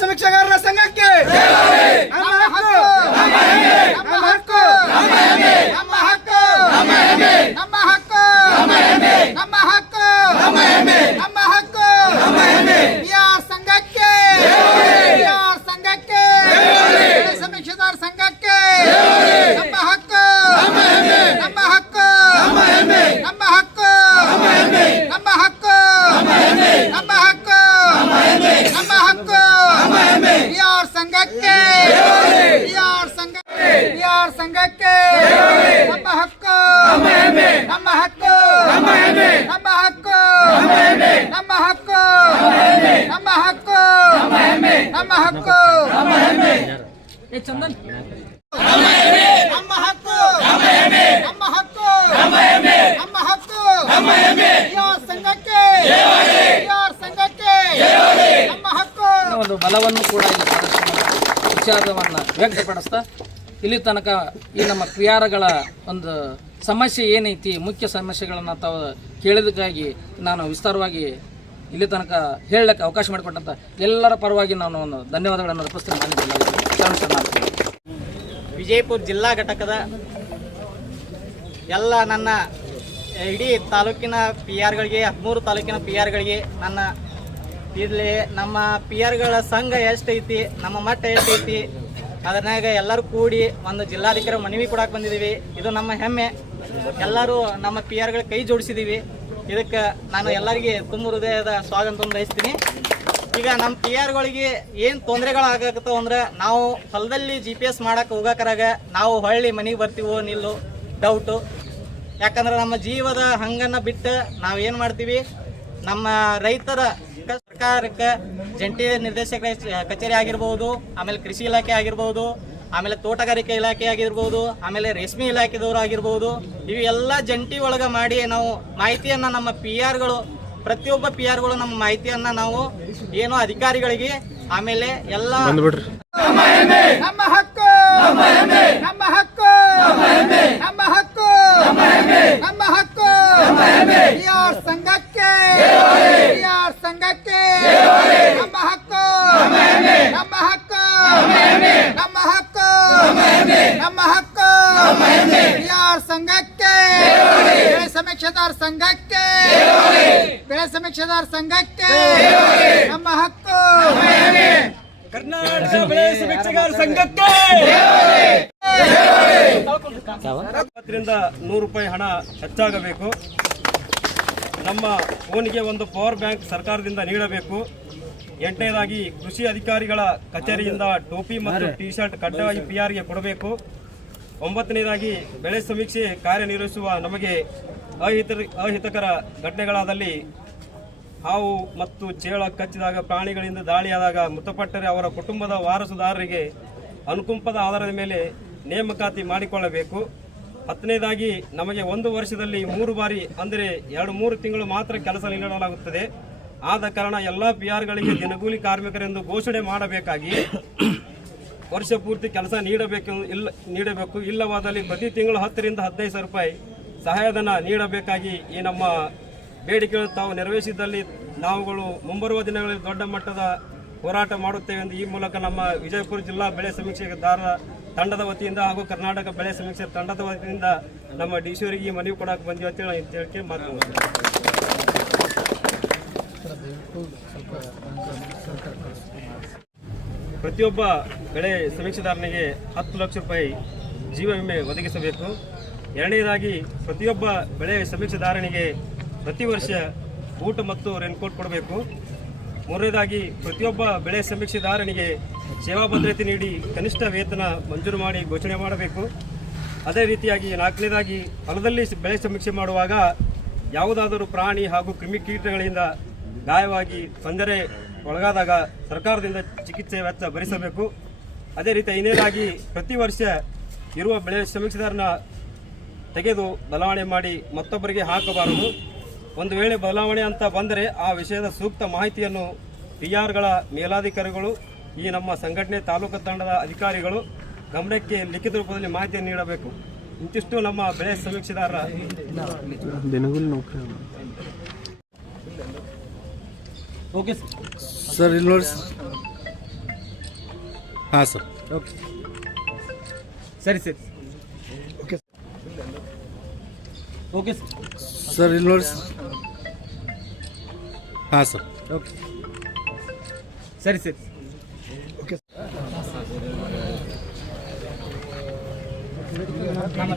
ಸಮೀಕ್ಷೆಗಾರರ ಸಂಘಕ್ಕೆ ನಮ್ಮ ಹಕ್ಕು ನಮ್ಮ ಹಕ್ಕು ನಮ್ಮ ಹಕ್ಕು ನಮ್ಮ ಹಕ್ಕು ನಮ್ಮ ಹಕ್ಕು ನಮ್ಮ ಹಕ್ಕು ಬಿಆರ್ ಸಂಘಕ್ಕೆ ಬಿಆರ್ ಸಂಘಕ್ಕೆ ಸಮೀಕ್ಷೆದಾರ ಸಂಘಕ್ಕೆ ನಮ್ಮ ಹಕ್ಕು ನಮ್ಮ ಹಕ್ಕು ನಮ್ಮ ಹಕ್ಕು ನಮ್ಮ ಹಕ್ಕು ನಮ್ಮ ಹಕ್ಕು ನಮ್ಮ ಹಕ್ಕು ಬಿಆರ್ ಸಂಘಕ್ಕೆ ಬಿಆರ್ ಸಂಘಕ್ಕೆ ಬಿಆರ್ ಸಂಘಕ್ಕೆ ನಮ್ಮ ಹಕ್ಕು ನಮ್ಮ ಹಕ್ಕು ನಮ್ಮ ಹಕ್ಕು ನಮ್ಮ ಹಕ್ಕು ನಮ್ಮ ಹಕ್ಕು ನಮ್ಮ ಹಕ್ಕು ಚಂದನ್ ನಮ್ಮ ಹಕ್ಕು ನಮ್ಮ ಹಕ್ಕು ನಮ್ಮ ಹಕ್ಕು ಬಿಆರ್ ಸಂಘಕ್ಕೆ ಬಿಆರ್ ಸಂಘಕ್ಕೆ ನಮ್ಮ ಹಕ್ಕು ಒಂದು ಬಲವನ್ನು ಕೂಡ ಇಲ್ಲಿ ವಿಚಾರವನ್ನು ವ್ಯಕ್ತಪಡಿಸ್ತಾ ಇಲ್ಲಿ ತನಕ ಈ ನಮ್ಮ ಕ್ರಿಯಾರಗಳ ಒಂದು ಸಮಸ್ಯೆ ಏನೈತಿ ಮುಖ್ಯ ಸಮಸ್ಯೆಗಳನ್ನು ತಾವು ಕೇಳಿದಕ್ಕಾಗಿ ನಾನು ವಿಸ್ತಾರವಾಗಿ ಇಲ್ಲಿ ತನಕ ಹೇಳಕ್ಕೆ ಅವಕಾಶ ಮಾಡಿಕೊಟ್ಟಂತ ಎಲ್ಲರ ಪರವಾಗಿ ನಾನು ಒಂದು ಧನ್ಯವಾದಗಳನ್ನು ಅರ್ಪಿಸ್ತೇನೆ. ವಿಜಯಪುರ ಜಿಲ್ಲಾ ಘಟಕದ ಎಲ್ಲ ನನ್ನ ಇಡೀ ತಾಲೂಕಿನ ಪಿ ಆರ್ಗಳಿಗೆ 13 ತಾಲೂಕಿನ ಪಿ ಆರ್ಗಳಿಗೆ ನನ್ನ ಇಲ್ಲಿ ನಮ್ಮ ಪಿ ಆರ್ಗಳ ಸಂಘ ಎಷ್ಟೈತಿ ನಮ್ಮ ಮಟ್ಟ ಎಷ್ಟೈತಿ ಅದನ್ನಾಗ ಎಲ್ಲರೂ ಕೂಡಿ ಒಂದು ಜಿಲ್ಲಾಧಿಕಾರಿ ಮನವಿ ಕೊಡಕ್ಕೆ ಬಂದಿದ್ದೀವಿ. ಇದು ನಮ್ಮ ಹೆಮ್ಮೆ. ಎಲ್ಲರೂ ನಮ್ಮ ಪಿ ಆರ್ಗಳ ಕೈ ಜೋಡಿಸಿದ್ದೀವಿ. ಇದಕ್ಕೆ ನಾನು ಎಲ್ಲರಿಗೆ ತುಂಬ ಹೃದಯದ ಸ್ವಾಗತ ಬಯಸ್ತೀನಿ. ಈಗ ನಮ್ಮ ಪಿ ಆರ್ಗಳಿಗೆ ಏನು ತೊಂದರೆಗಳಾಗತ್ತೋ ಅಂದ್ರೆ ನಾವು ಹೊಲದಲ್ಲಿ GPS ಮಾಡಕ್ಕೆ ಹೋಗಕರಾಗ ನಾವು ಹೊಳ್ಳಿ ಮನೆಗೆ ಬರ್ತೀವೋ ನಿಲ್ಲೋ ಡೌಟು. ಯಾಕಂದ್ರೆ ನಮ್ಮ ಜೀವದ ಹಂಗನ್ನು ಬಿಟ್ಟು ನಾವು ಏನು ಮಾಡ್ತೀವಿ, ನಮ್ಮ ರೈತರ ಸರ್ಕಾರಕ್ಕೆ ಜಂಟಿ ನಿರ್ದೇಶಕ ಕಚೇರಿ ಆಗಿರ್ಬೋದು, ಆಮೇಲೆ ಕೃಷಿ ಇಲಾಖೆ ಆಗಿರ್ಬೋದು, ಆಮೇಲೆ ತೋಟಗಾರಿಕೆ ಇಲಾಖೆ ಆಗಿರ್ಬೋದು, ಆಮೇಲೆ ರೇಷ್ಮೆ ಇಲಾಖೆದವರು ಆಗಿರ್ಬೋದು, ಇವೆಲ್ಲ ಜಂಟಿ ಒಳಗೆ ಮಾಡಿ ನಾವು ಮಾಹಿತಿಯನ್ನು ನಮ್ಮ ಪಿ ಆರ್ಗಳು ಪ್ರತಿಯೊಬ್ಬ ಪಿ ಆರ್ಗಳು ನಮ್ಮ ಮಾಹಿತಿಯನ್ನು ನಾವು ಏನೋ ಅಧಿಕಾರಿಗಳಿಗೆ ಆಮೇಲೆ ಎಲ್ಲ ನಮ್ಮ ಹಕ್ಕು ನಮ್ಮ ಹಕ್ಕು ನಮ್ಮ ಹಕ್ಕು ನಮ್ಮ ಹಕ್ಕು ಬಿಆರ್ ಸಂಘಕ್ಕೆ ಬಿಆರ್ ಸಂಘಕ್ಕೆ ನಮ್ಮ ಹಕ್ಕು ನಮ್ಮ ಹಕ್ಕು ನಮ್ಮ ಹಕ್ಕು ನಮ್ಮ ಹಕ್ಕು ಬಿಆರ್ ಸಂಘಕ್ಕೆ ಬೆಳೆ ಸಮೀಕ್ಷೆದಾರ ಸಂಘಕ್ಕೆ ಬೆಳೆ ಸಮೀಕ್ಷೆದಾರ ಸಂಘಕ್ಕೆ ನಮ್ಮ ಹಕ್ಕು ಕರ್ನಾಟಕ ಬೆಳೆ ಸಮೀಕ್ಷೆಗಾರ ಸಂಘಕ್ಕೆ 100 ರೂಪಾಯಿ ಹಣ ಹೆಚ್ಚಾಗಬೇಕು. ನಮ್ಮ ಫೋನ್ಗೆ ಒಂದು ಪವರ್ ಬ್ಯಾಂಕ್ ಸರ್ಕಾರದಿಂದ ನೀಡಬೇಕು. 8ನೇದಾಗಿ ಕೃಷಿ ಅಧಿಕಾರಿಗಳ ಕಚೇರಿಯಿಂದ ಟೋಪಿ ಮತ್ತು ಟಿ ಶರ್ಟ್ ಕಡ್ಡಾಯವಾಗಿ ಪಿ ಆರ್ಗೆ ಕೊಡಬೇಕು. 9ನೇದಾಗಿ ಬೆಳೆ ಸಮೀಕ್ಷೆ ಕಾರ್ಯನಿರ್ವಹಿಸುವ ನಮಗೆ ಅಹಿತಕರ ಘಟನೆಗಳಾದಲ್ಲಿ ಹಾವು ಮತ್ತು ಚೇಳ ಕಚ್ಚಿದಾಗ ಪ್ರಾಣಿಗಳಿಂದ ದಾಳಿಯಾದಾಗ ಮೃತಪಟ್ಟರೆ ಅವರ ಕುಟುಂಬದ ವಾರಸುದಾರರಿಗೆ ಅನುಕಂಪದ ಆಧಾರದ ಮೇಲೆ ನೇಮಕಾತಿ ಮಾಡಿಕೊಳ್ಳಬೇಕು. 10ನೇದಾಗಿ ನಮಗೆ 1 ವರ್ಷದಲ್ಲಿ 3 ಬಾರಿ ಅಂದರೆ 2-3 ತಿಂಗಳು ಮಾತ್ರ ಕೆಲಸ ನೀಡಲಾಗುತ್ತದೆ. ಆದ ಕಾರಣ ಎಲ್ಲ ಪಿ ಆರ್ಗಳಿಗೆ ದಿನಗೂಲಿ ಕಾರ್ಮಿಕರೆಂದು ಘೋಷಣೆ ಮಾಡಬೇಕಾಗಿ ವರ್ಷ ಪೂರ್ತಿ ಕೆಲಸ ನೀಡಬೇಕು. ಇಲ್ಲವಾದಲ್ಲಿ ಪ್ರತಿ ತಿಂಗಳು 10 ರಿಂದ 15 ಸಾವಿರ ರೂಪಾಯಿ ಸಹಾಯಧನ ನೀಡಬೇಕಾಗಿ ಈ ನಮ್ಮ ಬೇಡಿಕೆಗಳು ತಾವು ನೆರವೇರಿಸಿದಲ್ಲಿ ನಾವುಗಳು ಮುಂಬರುವ ದಿನಗಳಲ್ಲಿ ದೊಡ್ಡ ಮಟ್ಟದ ಹೋರಾಟ ಮಾಡುತ್ತೇವೆ ಎಂದು ಈ ಮೂಲಕ ನಮ್ಮ ವಿಜಯಪುರ ಜಿಲ್ಲಾ ಬೆಳೆ ಸಮೀಕ್ಷೆದಾರರ ತಂಡದ ವತಿಯಿಂದ ಹಾಗೂ ಕರ್ನಾಟಕ ಬೆಳೆ ಸಮೀಕ್ಷೆ ತಂಡದ ವತಿಯಿಂದ ನಮ್ಮ ಡಿಸಿ ಅವರಿಗೆ ಈ ಮನವಿ ಕೊಡಕ್ಕೆ ಬಂದಿವೆ ಅಂತ ಹೇಳಿ ಮಾತನಾಡ್ತೀನಿ. ಪ್ರತಿಯೊಬ್ಬ ಬೆಳೆ ಸಮೀಕ್ಷೆದಾರನಿಗೆ 10 ಲಕ್ಷ ರೂಪಾಯಿ ಜೀವ ವಿಮೆ ಒದಗಿಸಬೇಕು. 2ನೇದಾಗಿ ಪ್ರತಿಯೊಬ್ಬ ಬೆಳೆ ಸಮೀಕ್ಷೆದಾರನಿಗೆ ಪ್ರತಿ ವರ್ಷ ಊಟ ಮತ್ತು ರೇನ್ಕೋಟ್ ಕೊಡಬೇಕು. 3ನೇದಾಗಿ ಪ್ರತಿಯೊಬ್ಬ ಬೆಳೆ ಸಮೀಕ್ಷೆದಾರನಿಗೆ ಸೇವಾ ಭದ್ರತೆ ನೀಡಿ ಕನಿಷ್ಠ ವೇತನ ಮಂಜೂರು ಮಾಡಿ ಘೋಷಣೆ ಮಾಡಬೇಕು. ಅದೇ ರೀತಿಯಾಗಿ 4ನೇದಾಗಿ ಹೊಲದಲ್ಲಿ ಬೆಳೆ ಸಮೀಕ್ಷೆ ಮಾಡುವಾಗ ಯಾವುದಾದರೂ ಪ್ರಾಣಿ ಹಾಗೂ ಕ್ರಿಮಿಕೀಟಗಳಿಂದ ಗಾಯವಾಗಿ ತೊಂದರೆ ಒಳಗಾದಾಗ ಸರ್ಕಾರದಿಂದ ಚಿಕಿತ್ಸೆ ವೆಚ್ಚ ಭರಿಸಬೇಕು. ಅದೇ ರೀತಿ 5ನೇದಾಗಿ ಪ್ರತಿ ವರ್ಷ ಇರುವ ಬೆಳೆ ಸಮೀಕ್ಷೆದಾರನ ತೆಗೆದು ಬದಲಾವಣೆ ಮಾಡಿ ಮತ್ತೊಬ್ಬರಿಗೆ ಹಾಕಬಾರದು. ಒಂದು ವೇಳೆ ಬದಲಾವಣೆ ಅಂತ ಬಂದರೆ ಆ ವಿಷಯದ ಸೂಕ್ತ ಮಾಹಿತಿಯನ್ನು PRಗಳ ಮೇಲಾಧಿಕಾರಿಗಳು ಈ ನಮ್ಮ ಸಂಘಟನೆ ತಾಲೂಕು ತಂಡದ ಅಧಿಕಾರಿಗಳು ಗಮನಕ್ಕೆ ಲಿಖಿತ ರೂಪದಲ್ಲಿ ಮಾಹಿತಿಯನ್ನು ನೀಡಬೇಕು. ಇಂತಿಷ್ಟು ನಮ್ಮ ಬೆಳೆ ಸಮೀಕ್ಷೆದಾರರ ಓಕೆ ಸರ್, ಇಲ್ಲಿ ನೋಡಿ ಹಾಂ ಸರ್, ಓಕೆ ಸರಿ ಸರಿ ಓಕೆ ಓಕೆ ಸರ್, ಇಲ್ಲಿ ನೋಡಿ ಹಾಂ ಸರ್, ಓಕೆ ಸರಿ ಸರಿ ಓಕೆ ನಮ್ಮ